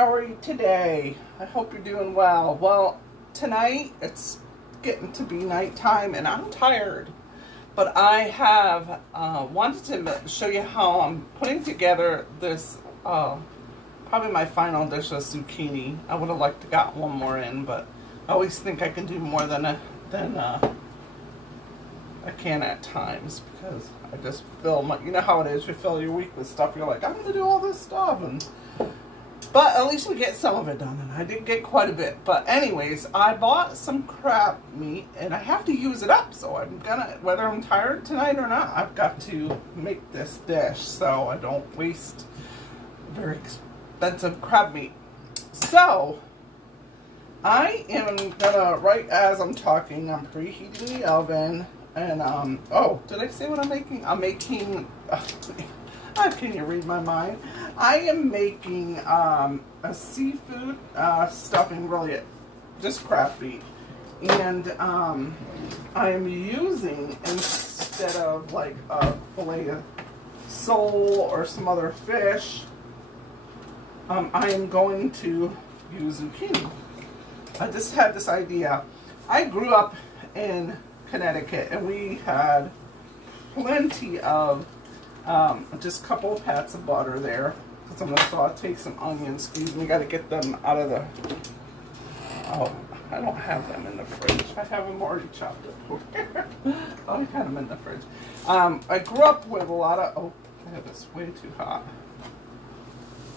how are you today? I hope you're doing well. Well, tonight it's getting to be nighttime and I'm tired, but I have wanted to show you how I'm putting together this, probably my final dish of zucchini. I would have liked to got one more in, but I always think I can do more than I can at times, because I just fill my, you know how it is, you fill your week with stuff, you're like, I'm going to do all this stuff, but at least we get some of it done, and I did get quite a bit. But anyways, I bought some crab meat, and I have to use it up, so I'm gonna, whether I'm tired tonight or not, I've got to make this dish so I don't waste very expensive crab meat. So I am gonna, right as I'm talking, I'm preheating the oven, and oh, did I say what I'm making? I'm making, how can you read my mind? I am making a seafood stuffing, really just crab meat, and I am using, instead of like a fillet of sole or some other fish, I am going to use zucchini. I just had this idea. I grew up in Connecticut, and we had plenty of just a couple of pats of butter there, because I'm going to saute some onions. Excuse me, got to get them out of the, oh, I don't have them in the fridge. I have them already chopped up here. I had them in the fridge. I grew up with a lot of, oh, I have this way too hot,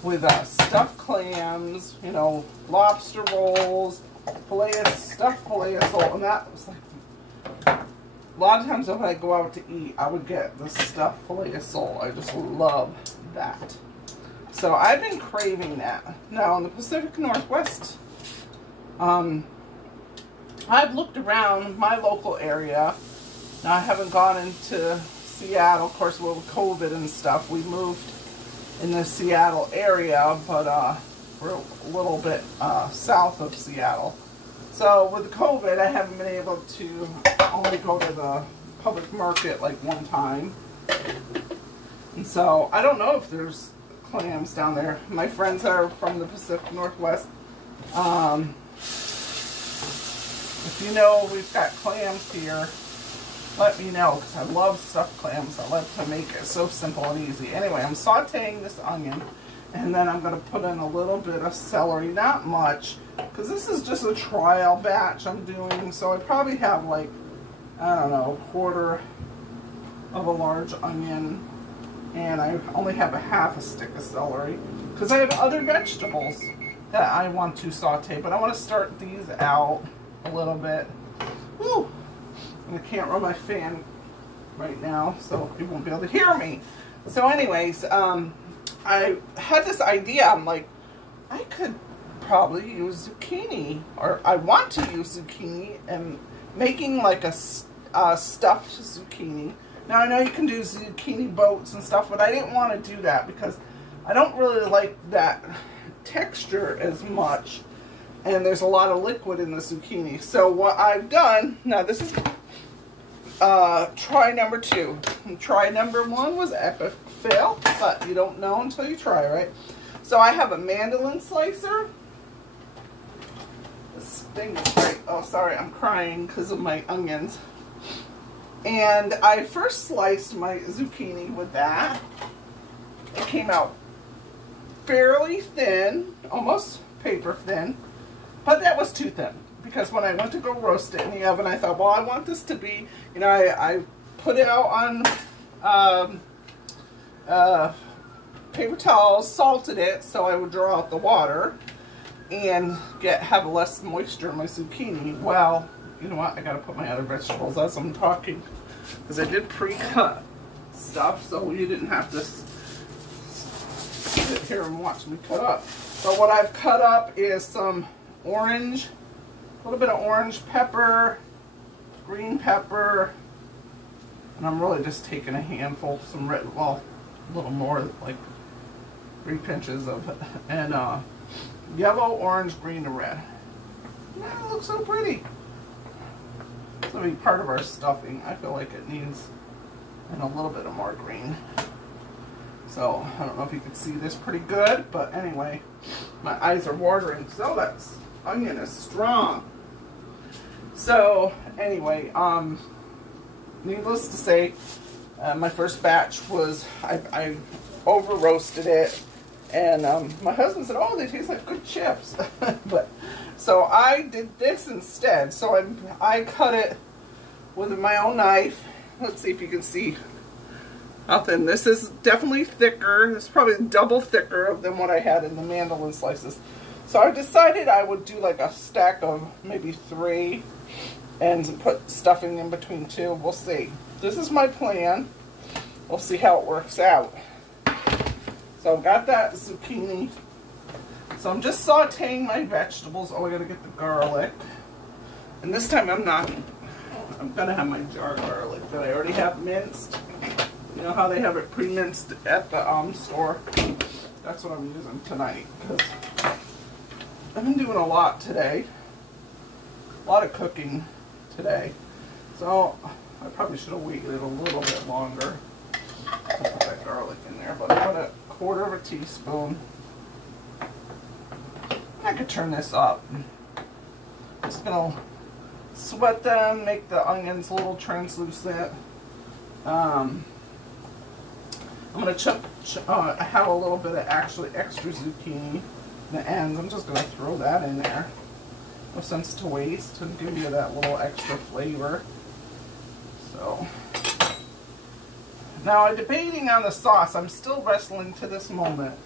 with stuffed clams, you know, lobster rolls, stuffed fillet of sole, and that was like, a lot of times when I go out to eat, I would get the stuffed fillet of sole. I just love that. So I've been craving that. Now in the Pacific Northwest, I've looked around my local area. Now I haven't gone into Seattle, of course, with COVID and stuff. We moved in the Seattle area, but we're a little bit south of Seattle. So with COVID, I haven't been able to only go to the public market like one time. And so I don't know if there's clams down there. My friends are from the Pacific Northwest. If you know we've got clams here, let me know, because I love stuffed clams. I love to make it so simple and easy. Anyway, I'm sauteing this onion, and then I'm going to put in a little bit of celery, not much, because this is just a trial batch I'm doing, so I probably have like, I don't know, a quarter of a large onion, and I only have a half a stick of celery, because I have other vegetables that I want to saute, but I want to start these out a little bit. Woo! And I can't run my fan right now, so you won't be able to hear me. So anyways, I had this idea. I'm like, I could probably use zucchini, or I want to use zucchini, and making like a stuffed zucchini. Now I know you can do zucchini boats and stuff, but I didn't want to do that because I don't really like that texture as much, and there's a lot of liquid in the zucchini. So what I've done, now this is try number 2. Try number 1 was epic fail, but you don't know until you try, right? So I have a mandolin slicer. This thing is great. Oh, sorry, I'm crying because of my onions. And I first sliced my zucchini with that. It came out fairly thin, almost paper thin, but that was too thin, because when I went to go roast it in the oven, I thought, well, I want this to be, you know, I put it out on paper towels, salted it so I would draw out the water and have less moisture in my zucchini. Well, you know what, I gotta put my other vegetables as I'm talking, because I did pre-cut stuff, so you didn't have to sit here and watch me cut up. But what I've cut up is some orange, a little bit of orange pepper, green pepper, and I'm really just taking a handful, some red, well, a little more, like 3 pinches of it, and yellow, orange, green, and red. Man, it looks so pretty. This will be part of our stuffing. I feel like it needs, and a little bit of more green. So I don't know if you can see this pretty good, but anyway, my eyes are watering. So that onion is strong. So anyway, needless to say, my first batch was, I over roasted it, and my husband said, oh, they taste like good chips. But so I did this instead. So I cut it with my own knife. Let's see if you can see how thin. This is definitely thicker. It's probably double thicker than what I had in the mandolin slices. So I decided I would do like a stack of maybe 3 and put stuffing in between 2. We'll see. This is my plan. We'll see how it works out. So I've got that zucchini. So I'm just sauteing my vegetables. Oh, I gotta get the garlic. And this time I'm gonna have my jar garlic that I already have minced. You know how they have it pre-minced at the store? That's what I'm using tonight, because I've been doing a lot today. A lot of cooking today. So I probably should have waited a little bit longer to put that garlic in there. But I put a 1/4 teaspoon. I could turn this up. Just gonna sweat them, make the onions a little translucent. I'm going to have a little bit of actually extra zucchini in the ends. I'm just going to throw that in there. No sense to waste, and give you that little extra flavor. So now I'm debating on the sauce. I'm still wrestling to this moment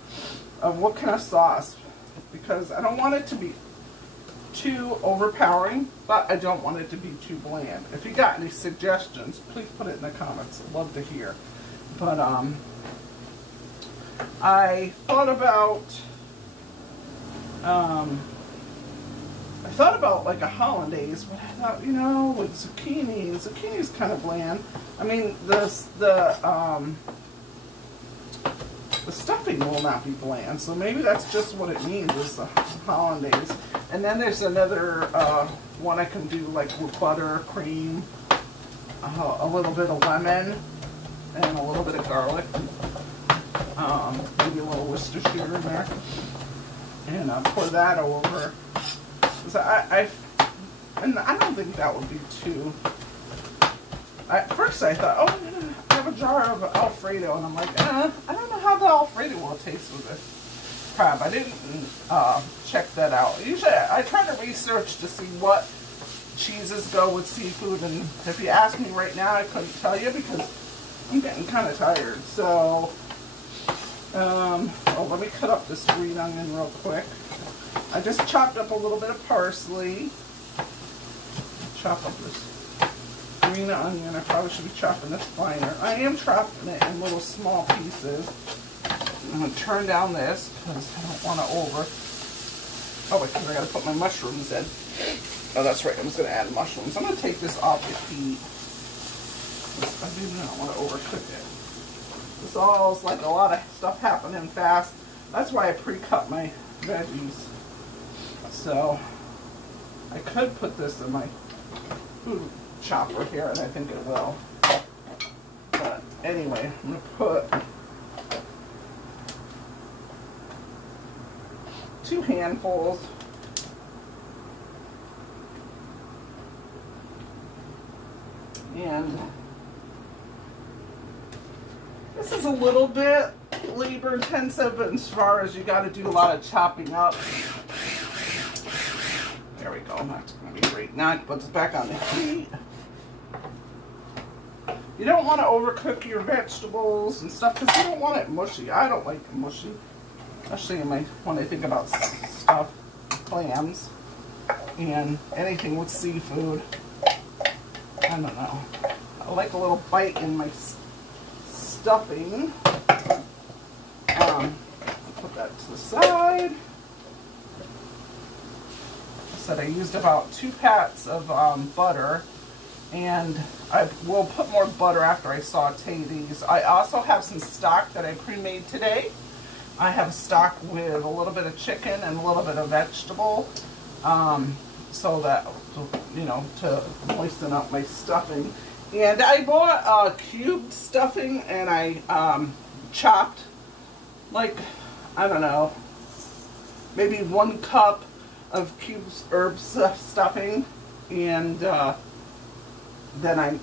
of what kind of sauce, because I don't want it to be too overpowering, but I don't want it to be too bland. If you got any suggestions, please put it in the comments. I'd love to hear. But I thought about like a hollandaise, but I thought, you know, with zucchini's kind of bland. I mean, the stuffing will not be bland, so maybe that's just what it means, is the hollandaise. And then there's another one I can do, like with butter, cream, a little bit of lemon, and a little bit of garlic. Maybe a little Worcestershire in there, and pour that over. So I don't think that would be too. At first I thought, oh, I'm gonna have a jar of Alfredo, and I'm like, I don't know how the Alfredo will taste with this crab. I didn't check that out. Usually I try to research to see what cheeses go with seafood, and if you ask me right now, I couldn't tell you because I'm getting kind of tired. So, oh, let me cut up this green onion real quick. I just chopped up a little bit of parsley. Chop up this green onion. I probably should be chopping this finer. I am chopping it in little small pieces. I'm going to turn down this because I don't want to oh, wait, because I got to put my mushrooms in. Oh, that's right. I'm just going to add mushrooms. I'm going to take this off the heat. I do not want to overcook it. This all is like a lot of stuff happening fast. That's why I pre-cut my veggies. So I could put this in my food chopper here, and I think it will. But anyway, I'm going to put 2 handfuls. And this is a little bit labor intensive, but as far as you got to do a lot of chopping up. There we go. That's going to be great. Now I can put this back on the heat. You don't want to overcook your vegetables and stuff because you don't want it mushy. I don't like it mushy, especially when I think about stuff, clams, and anything with seafood. I don't know. I like a little bite in my stuffing. Put that to the side. I said I used about 2 pats of butter, and I will put more butter after I saute these. I also have some stock that I pre-made today. I have stock with a little bit of chicken and a little bit of vegetable, so that, you know, to moisten up my stuffing. And I bought cubed stuffing, and I chopped like, I don't know, maybe 1 cup of cubes herb stuffing, and then I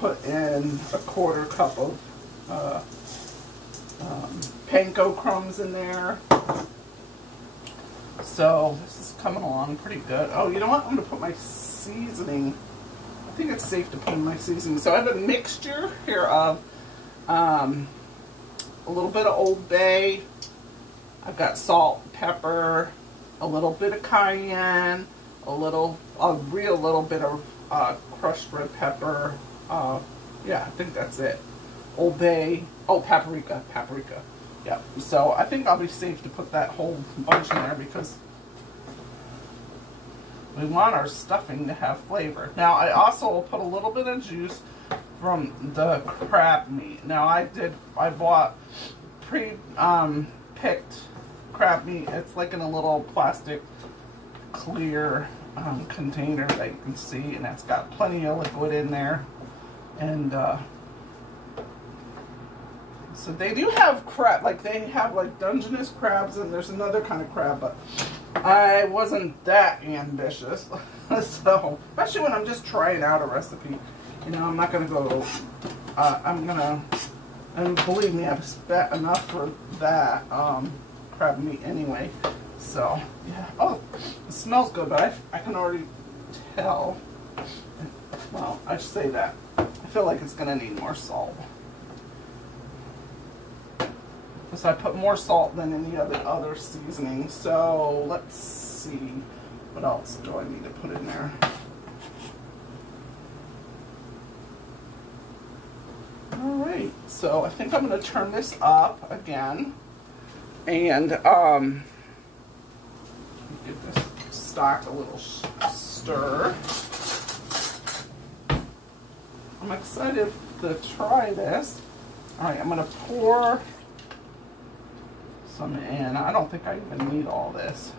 put in a 1/4 cup of panko crumbs in there. So this is coming along pretty good. Oh, you know what? I'm going to put my seasoning. I think it's safe to put in my seasoning. So I have a mixture here of a little bit of Old Bay. I've got salt, pepper, a little bit of cayenne, a real little bit of crushed red pepper. Yeah, I think that's it. Old Bay. Oh, paprika. Yeah. So I think I'll be safe to put that whole bunch in there because we want our stuffing to have flavor. Now I also will put a little bit of juice from the crab meat. Now I bought pre-picked crab meat. It's like in a little plastic clear container that you can see, and it's got plenty of liquid in there. And so they do have crab, like they have like Dungeness crabs, and there's another kind of crab, but I wasn't that ambitious. So, especially when I'm just trying out a recipe, you know, I'm not going to go, and believe me, I've spent enough for that crab meat anyway. So, yeah. Oh, it smells good, but I can already tell. Well, I should say that. I feel like it's going to need more salt. Because I put more salt than any of the other seasonings. So, let's see. What else do I need to put in there? Alright, so I think I'm going to turn this up again. And, give this stock a little stir. I'm excited to try this. Alright, I'm going to pour some in. I don't think I even need all this.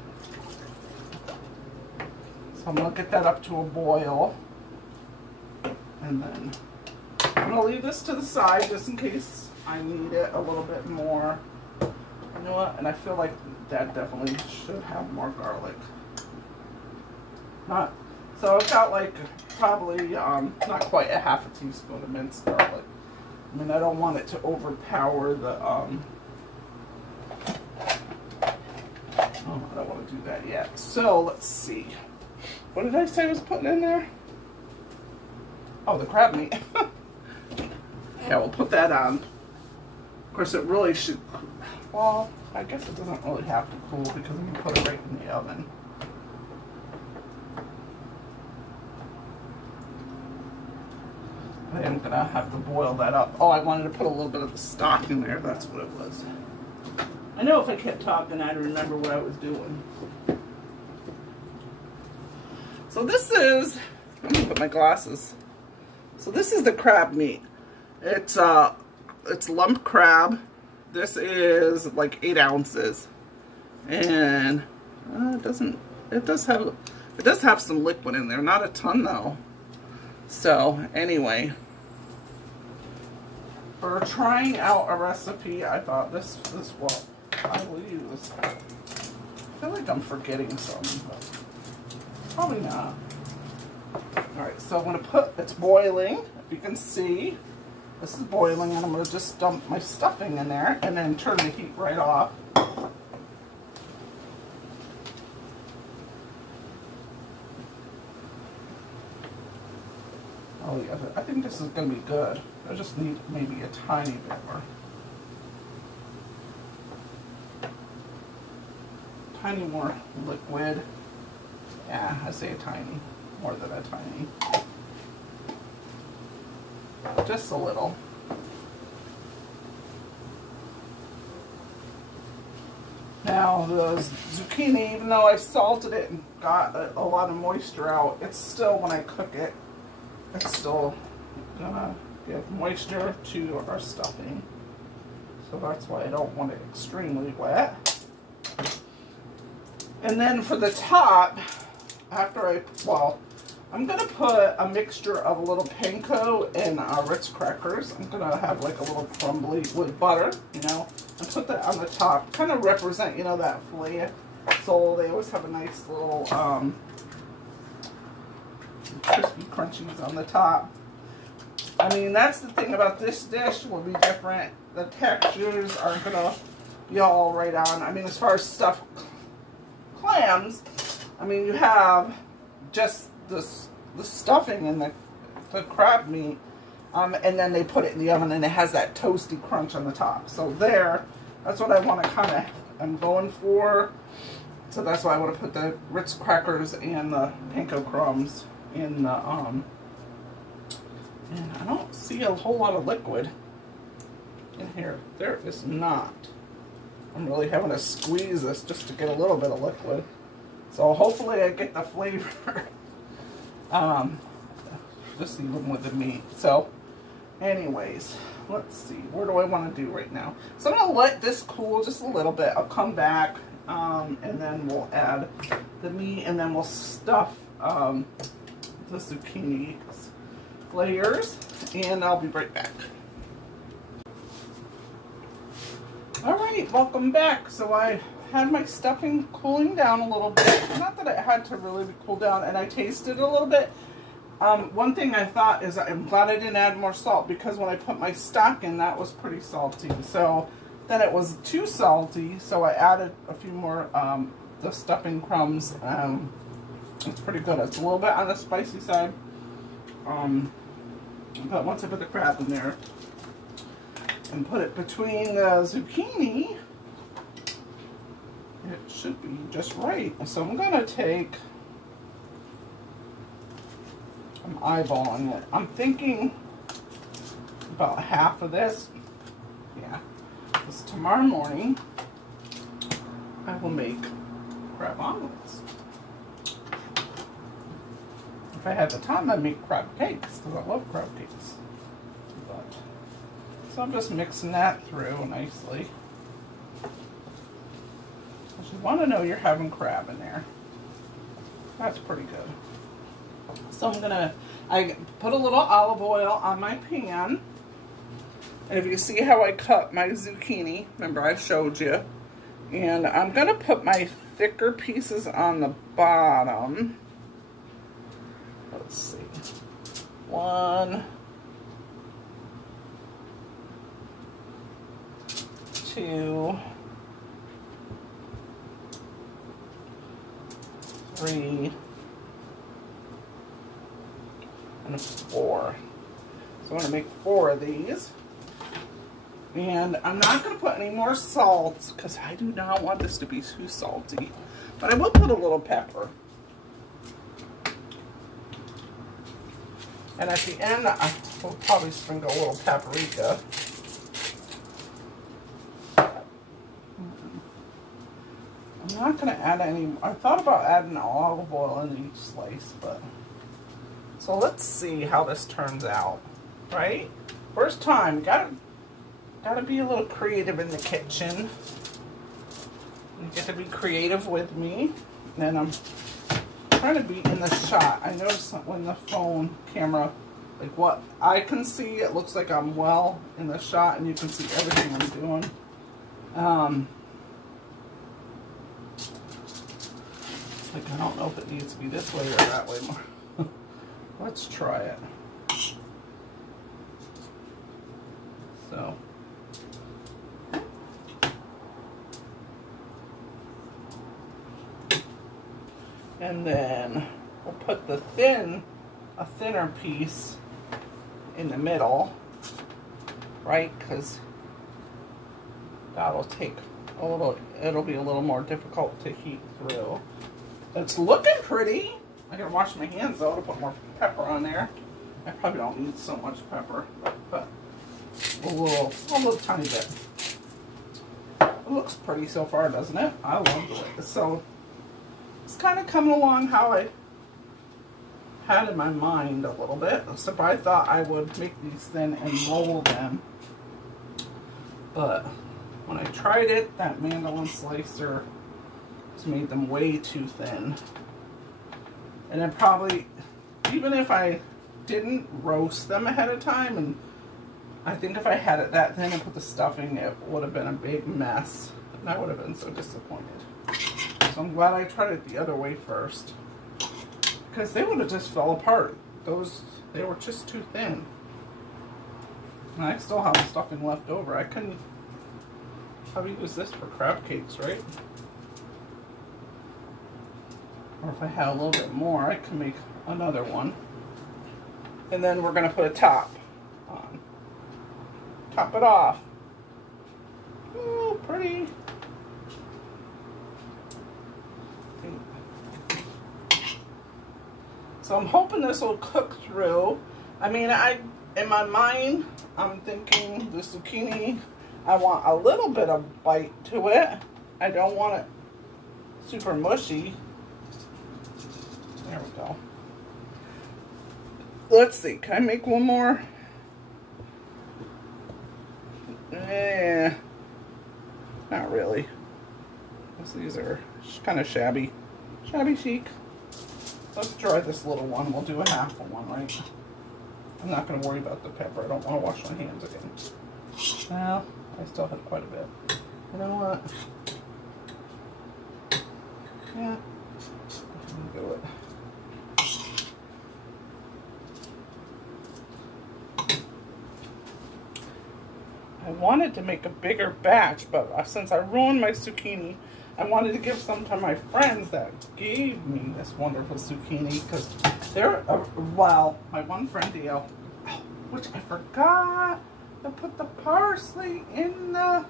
So I'm going to get that up to a boil. And then I'm going to leave this to the side just in case I need it a little bit more. You know what? And I feel like that definitely should have more garlic. So I've got like probably not quite a half a teaspoon of minced garlic. I mean, I don't want it to overpower the oh, I don't want to do that yet. So let's see. What did I say I was putting in there? Oh, the crab meat. Yeah, we'll put that on. Of course, it really should. Well, I guess it doesn't really have to cool because I'm gonna put it right in the oven. I am gonna have to boil that up. Oh, I wanted to put a little bit of the stock in there. That's what it was. I know if I kept talking, I'd remember what I was doing. So this is, let me put my glasses. So this is the crab meat. It's lump crab. This is like 8 ounces, and it does have some liquid in there. Not a ton though. So anyway, for trying out a recipe, I thought this is what I will use. I feel like I'm forgetting something, but probably not. Alright, so I'm going to put, it's boiling, if you can see. This is boiling, and I'm going to just dump my stuffing in there and then turn the heat right off. Oh yeah, I think this is going to be good. I just need maybe a tiny bit more. Tiny more liquid. Yeah, I say a tiny. More than a tiny. Just a little. Now the zucchini, even though I salted it and got a lot of moisture out, it's still, when I cook it, it's still gonna give moisture to our stuffing. So that's why I don't want it extremely wet. And then for the top, after I'm going to put a mixture of a little panko and Ritz crackers. I'm going to have like a little crumbly with butter, you know, and put that on the top. Kind of represent, you know, that filet sole. They always have a nice little crispy crunchies on the top. I mean, that's the thing about this dish, will be different. The textures aren't going to be all right on. I mean, as far as stuffed clams, I mean, you have just the stuffing and the crab meat, and then they put it in the oven, and it has that toasty crunch on the top. So there, that's what I want to kind of, I'm going for. So that's why I want to put the Ritz crackers and the panko crumbs in the, and I don't see a whole lot of liquid in here. There is not. I'm really having to squeeze this just to get a little bit of liquid. So hopefully I get the flavor. Just even with the meat. So anyways, let's see. Where do I want to do right now? So I'm going to let this cool just a little bit. I'll come back and then we'll add the meat, and then we'll stuff the zucchini layers, and I'll be right back. Alright, welcome back. So I had my stuffing cooling down a little bit. Not that it had to really cool down, and I tasted a little bit. One thing I thought is I'm glad I didn't add more salt, because when I put my stock in, that was pretty salty. So then it was too salty, so I added a few more the stuffing crumbs. It's pretty good. It's a little bit on the spicy side. But once I put the crab in there and put it between the zucchini, it should be just right. So I'm going to take, I'm eyeballing it. I'm thinking about half of this. Yeah. Because tomorrow morning I will make crab omelets. If I had the time, I'd make crab cakes, because I love crab cakes. But, so I'm just mixing that through nicely. You want to know you're having crab in there. That's pretty good. So I put a little olive oil on my pan. And if you see how I cut my zucchini, remember I showed you. And I'm going to put my thicker pieces on the bottom. Let's see. 1, 2, 3, and 4. So I'm going to make 4 of these. And I'm not going to put any more salt, because I do not want this to be too salty. But I will put a little pepper. And at the end, I will probably sprinkle a little paprika. I'm not going to add any, I thought about adding olive oil in each slice, but. So let's see how this turns out, right? First time, gotta be a little creative in the kitchen. You get to be creative with me. And I'm trying to be in the shot. I noticed when the phone camera, like what I can see, it looks like I'm well in the shot, and you can see everything I'm doing. It's like, I don't know if it needs to be this way or that way more. Let's try it. So. And then we'll put the a thinner piece in the middle, right? Because that'll take a little, it'll be a little more difficult to heat through. It's looking pretty. I gotta wash my hands though to put more pepper on there. I probably don't need so much pepper, but a little tiny bit. It looks pretty so far, doesn't it? I love the way. So it's kind of coming along how I had in my mind a little bit. So I thought I would make these thin and roll them. But when I tried it, that mandolin slicer just made them way too thin. And then probably even if I didn't roast them ahead of time, and I think if I had it that thin and put the stuffing, it would have been a big mess. And I would have been so disappointed. So I'm glad I tried it the other way first. Because they would have just fell apart. They were just too thin. And I still have stuffing left over. I couldn't probably use this for crab cakes, right? Or if I had a little bit more, I could make another one. And then we're going to put a top on. Top it off. Ooh, pretty. So I'm hoping this will cook through. I mean, in my mind, I'm thinking the zucchini, I want a little bit of bite to it. I don't want it super mushy. There we go. Let's see, can I make one more? Not really. These are kind of shabby chic. Let's try this little one. We'll do a half of one, right? I'm not going to worry about the pepper. I don't want to wash my hands again. Well, I still have quite a bit. You know what? Yeah. I'm going to do it. I wanted to make a bigger batch, but since I ruined my zucchini, I wanted to give some to my friends that gave me this wonderful zucchini, because they're, well, my one friend Dale, which I forgot to put the parsley in there.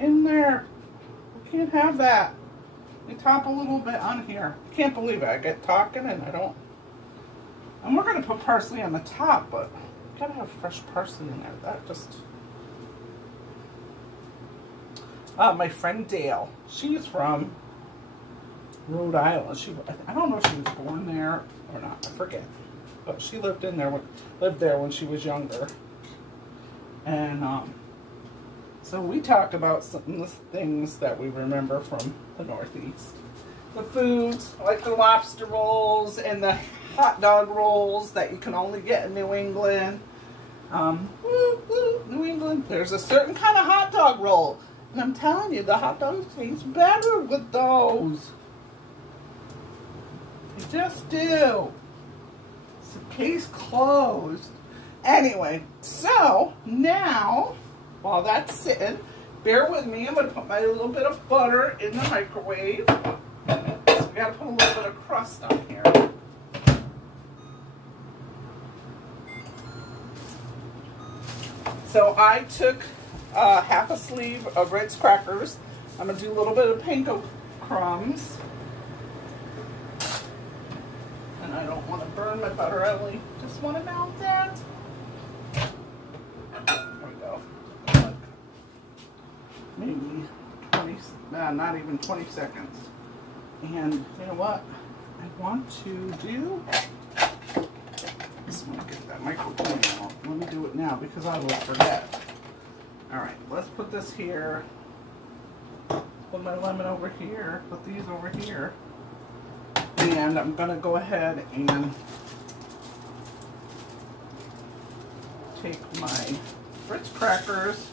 We can't have that. We top a little bit on here. I can't believe it. I get talking and I don't. And we're going to put parsley on the top, but gotta have fresh parsley in there. That just... my friend Dale, she's from Rhode Island. I don't know if she was born there or not. I forget, but she lived there when she was younger. And so we talk about some of the things that we remember from the Northeast. The foods, like the lobster rolls and the hot dog rolls that you can only get in New England. New England, there's a certain kind of hot dog roll. And I'm telling you, the hot dogs taste better with those. They just do. It's a case closed. Anyway, so now, while that's sitting, bear with me. I'm going to put my little bit of butter in the microwave. So we got to put a little bit of crust on here. So I took half a sleeve of Ritz crackers. I'm going to do a little bit of panko crumbs. And I don't want to burn my butter. I only just want to melt that. There we go. Like maybe 20, not even 20 seconds. And you know what I want to do? I just want to get that microphone out. Let me do it now because I will forget. Alright, let's put this here. Put my lemon over here. Put these over here. And I'm going to go ahead and take my Ritz crackers.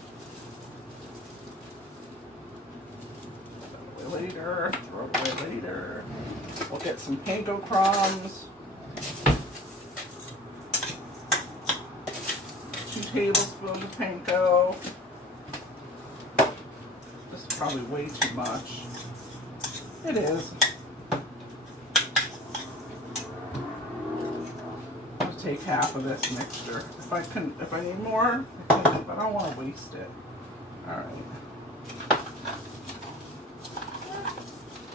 Throw it away later. Throw it away later. We'll get some panko crumbs. 2 tablespoons of panko. This is probably way too much. It is. I'll take half of this mixture. If I need more, I can, but I don't want to waste it. All right.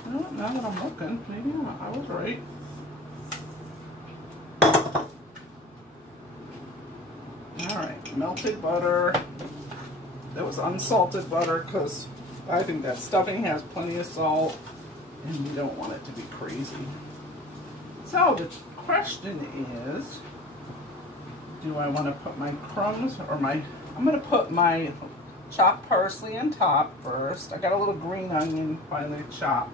Well, now that I'm looking, maybe I was right. Alright, melted butter. That was unsalted butter because I think that stuffing has plenty of salt and you don't want it to be crazy. So the question is, do I want to put my crumbs or I'm going to put my chopped parsley on top first. I got a little green onion finally chopped.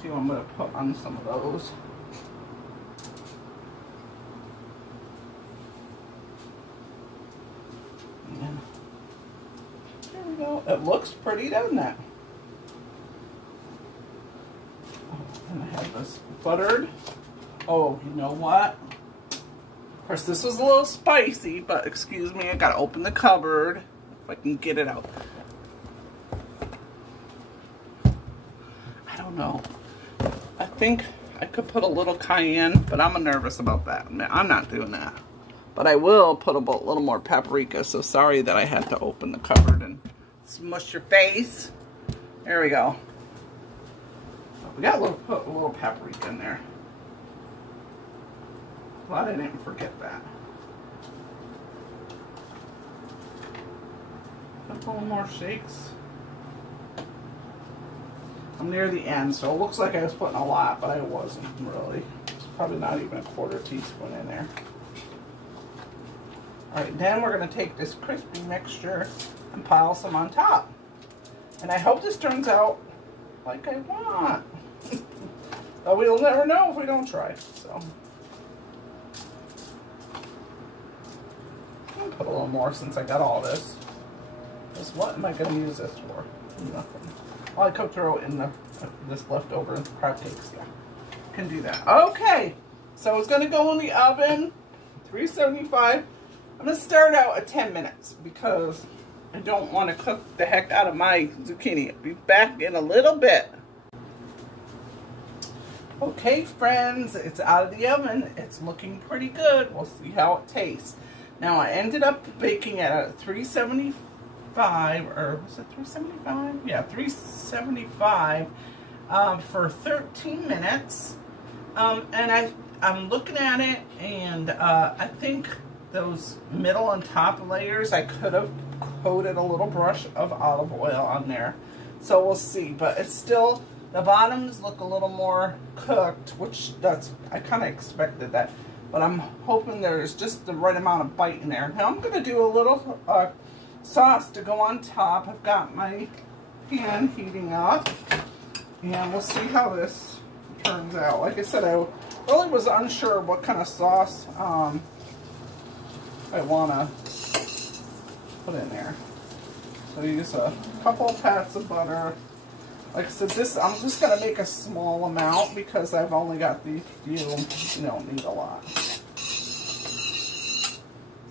See what I'm going to put on some of those. It looks pretty, doesn't it? Oh, and I have this buttered. Oh, you know what? Of course, this was a little spicy, but excuse me, I gotta open the cupboard if I can get it out. I don't know. I think I could put a little cayenne, but I'm nervous about that. I'm not doing that. But I will put a little more paprika, so sorry that I had to open the cupboard and smush your face. There we go. We got put a little paprika in there. Glad I didn't forget that. A couple more shakes. I'm near the end, so it looks like I was putting a lot, but I wasn't really. It's probably not even a quarter teaspoon in there. Alright, then we're going to take this crispy mixture and pile some on top. And I hope this turns out like I want. But we'll never know if we don't try. So I'll put a little more since I got all this. Because what am I going to use this for? Nothing. Well, I could throw it in this leftover crab cakes. Yeah, can do that. Okay, so it's going to go in the oven, 375. I'm going to start out at 10 minutes because I don't want to cook the heck out of my zucchini. I'll be back in a little bit. Okay, friends, it's out of the oven. It's looking pretty good. We'll see how it tastes. Now, I ended up baking at a 375, or was it 375? Yeah, 375 for 13 minutes. And I'm looking at it, and I think those middle and top layers, I could have coated a little brush of olive oil on there. So we'll see, but it's still, the bottoms look a little more cooked, which I kind of expected that. But I'm hoping there's just the right amount of bite in there. Now I'm going to do a little sauce to go on top. I've got my pan heating up, and we'll see how this turns out. Like I said, I really was unsure what kind of sauce I want to put in there. So use a couple of pats of butter. Like I said, I'm just going to make a small amount because I've only got these few. You don't need a lot.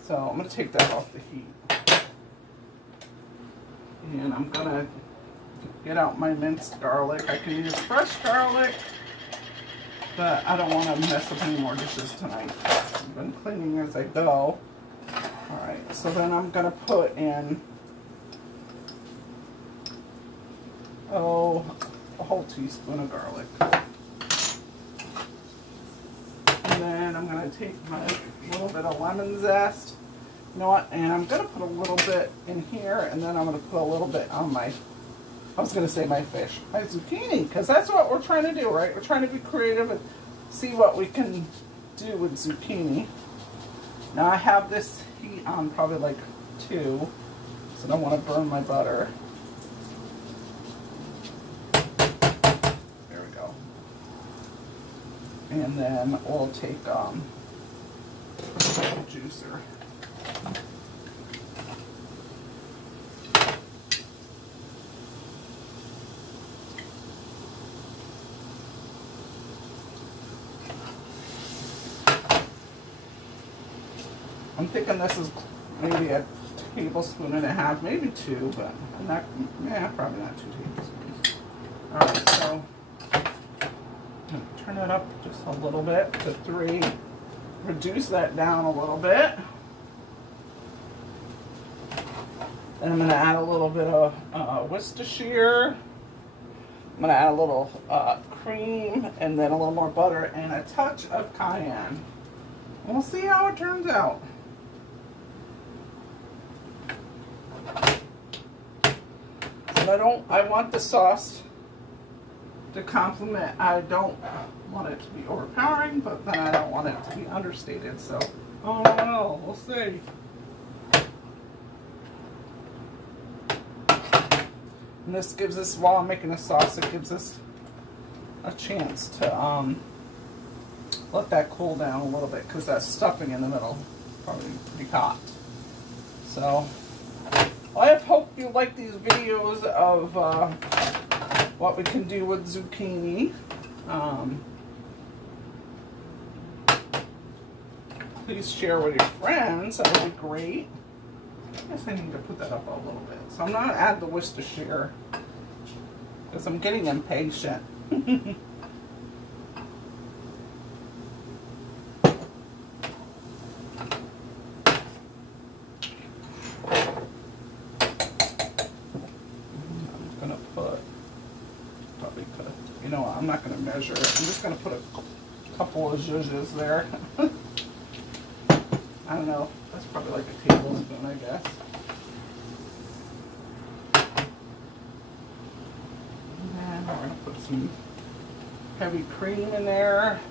So I'm going to take that off the heat. And I'm going to get out my minced garlic. I can use fresh garlic, but I don't want to mess up any more dishes tonight. I've been cleaning as I go. Alright, so then I'm going to put in, a whole teaspoon of garlic. And then I'm going to take my little bit of lemon zest. You know what? And I'm going to put a little bit in here, and then I'm going to put a little bit on my, I was going to say my fish, my zucchini, because that's what we're trying to do, right? We're trying to be creative and see what we can do with zucchini. Now I have this heat on probably like 2, so I don't want to burn my butter. There we go. And then we'll take a juicer. I'm thinking this is maybe a tablespoon and a half, maybe 2, but I'm not, probably not 2 tablespoons. Alright, so I'm going to turn it up just a little bit to 3. Reduce that down a little bit. Then I'm going to add a little bit of Worcestershire. I'm going to add a little cream, and then a little more butter, and a touch of cayenne. We'll see how it turns out. I want the sauce to complement. I don't want it to be overpowering, but then I don't want it to be understated. So, oh no, we'll see. And this gives us, while I'm making the sauce, it gives us a chance to let that cool down a little bit, because that stuffing in the middle is probably pretty hot. So I hope you like these videos of what we can do with zucchini. Please share with your friends. That would be great. I guess I need to put that up a little bit. So I'm not going to add the Worcestershire because I'm getting impatient. You know what, I'm not going to measure it. I'm just going to put a couple of zhuzhes there. I don't know. That's probably like a tablespoon, I guess. And we're going to put some heavy cream in there.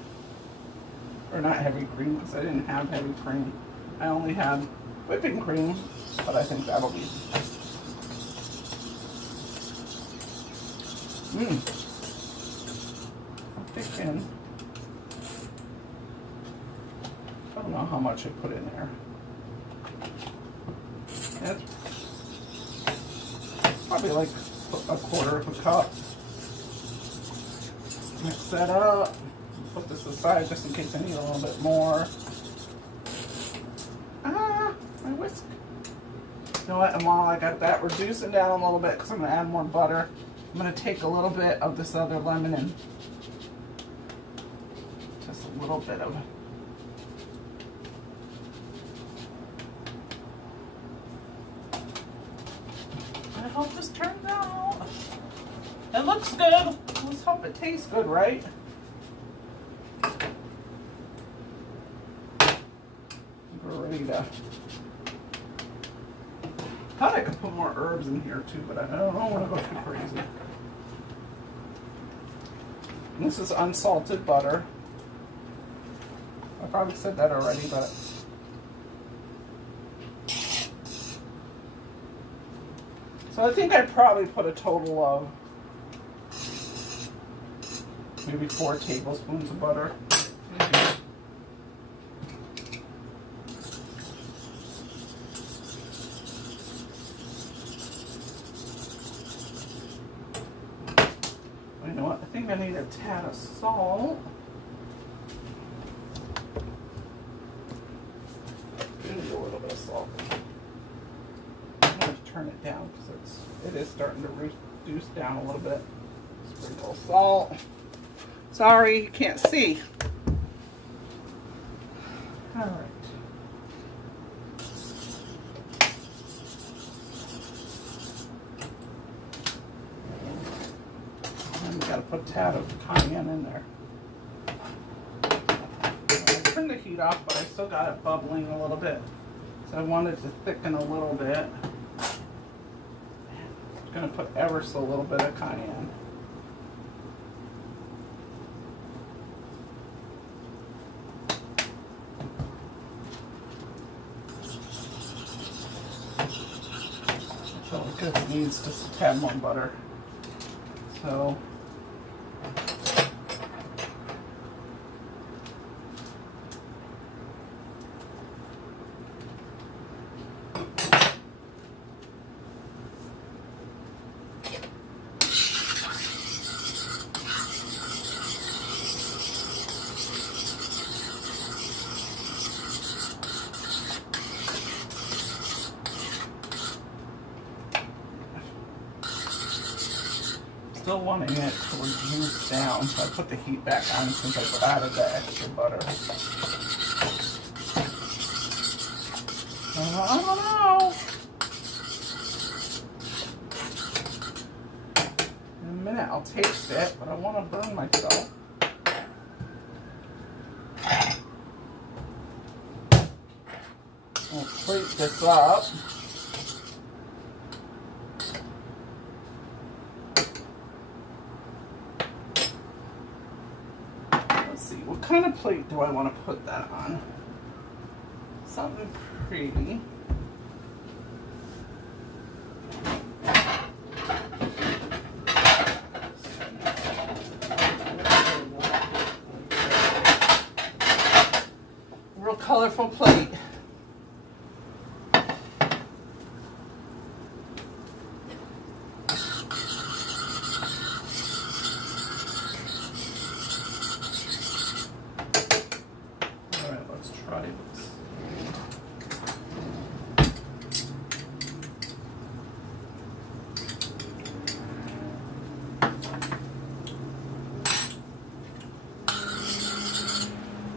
Or not heavy cream, because I didn't have heavy cream. I only had whipping cream, but I think that'll be... Thinking, I don't know how much I put in there. It's probably like a quarter of a cup. Mix that up. Put this aside just in case I need a little bit more. My whisk. You know what? And while I got that reducing down a little bit, because I'm going to add more butter, I'm going to take a little bit of this other lemon and just a little bit of it. I hope this turns out. It looks good. Let's hope it tastes good, right? We're ready to... Thought I could put more herbs in here too, but I don't want to go too crazy. And this is unsalted butter. I probably said that already, but so I think I probably put a total of maybe 4 tablespoons of butter. You know what? I think I need a tad of salt. Maybe a little bit of salt. I'm going to turn it down because it is starting to reduce down a little bit. Sprinkle of salt. Sorry, you can't see. All right. Got to put a tad of cayenne in there. I turned the heat off, but I still got it bubbling a little bit. So I wanted to thicken a little bit. I'm going to put ever so little bit of cayenne. I feel like it needs just a tad more butter. So still wanting it to reduce down, so I put the heat back on since I've added the extra butter. I don't know. In a minute I'll taste it, but I want to burn myself. I'll plate this up. What kind of plate do I want to put that on? Something pretty. Real colorful plate. Let's try this.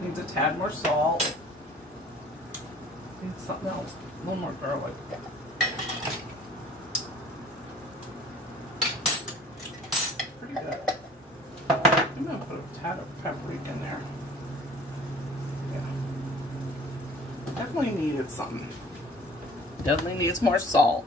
Needs a tad more salt. Needs something else. A little more garlic. Pretty good. I'm gonna put a tad of paprika in there. Yeah. Definitely needed something. Definitely needs more salt.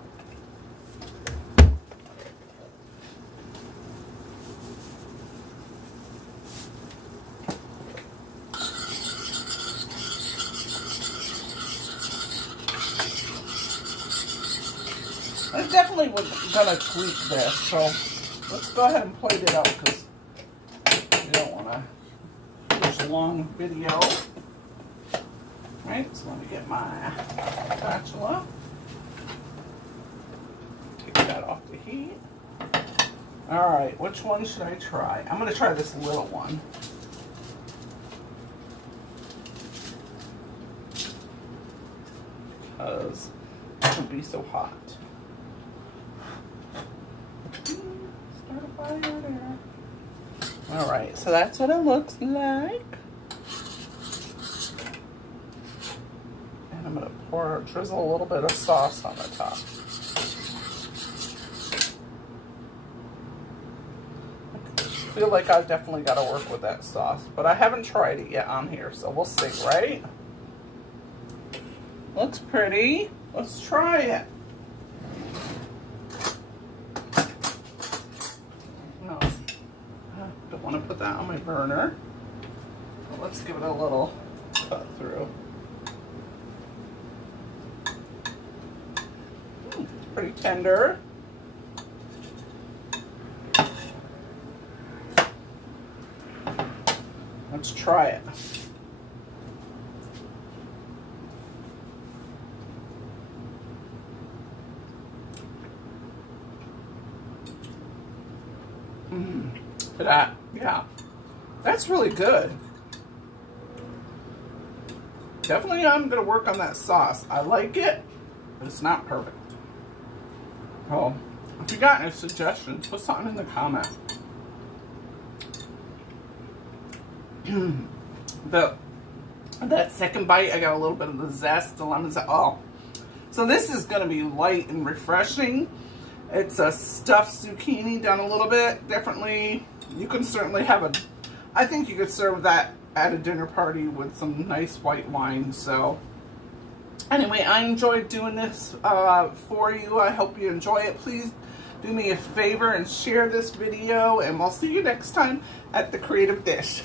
I definitely was gonna tweak this, so let's go ahead and plate it out because we don't want to push a long video. Right, so let me get my spatula. Take that off the heat. All right, which one should I try? I'm gonna try this little one. Because it can be so hot. Start a fire there. All right, so that's what it looks like. And I'm gonna drizzle a little bit of sauce on the top. I feel like I've definitely got to work with that sauce, but I haven't tried it yet on here, so we'll see, right? Looks pretty. Let's try it. No, I don't want to put that on my burner. But let's give it a little cut through. It's pretty tender. Let's try it. Yeah, that's really good. Definitely I'm gonna work on that sauce. I like it, but it's not perfect. Oh, if you got any suggestions, put something in the comment. That second bite, I got a little bit of the zest, the lemon zest. Oh, so this is gonna be light and refreshing. It's a stuffed zucchini done a little bit differently. You can certainly have I think you could serve that at a dinner party with some nice white wine. So anyway, I enjoyed doing this for you. I hope you enjoy it. Please do me a favor and share this video, and we'll see you next time at The Creative Dish.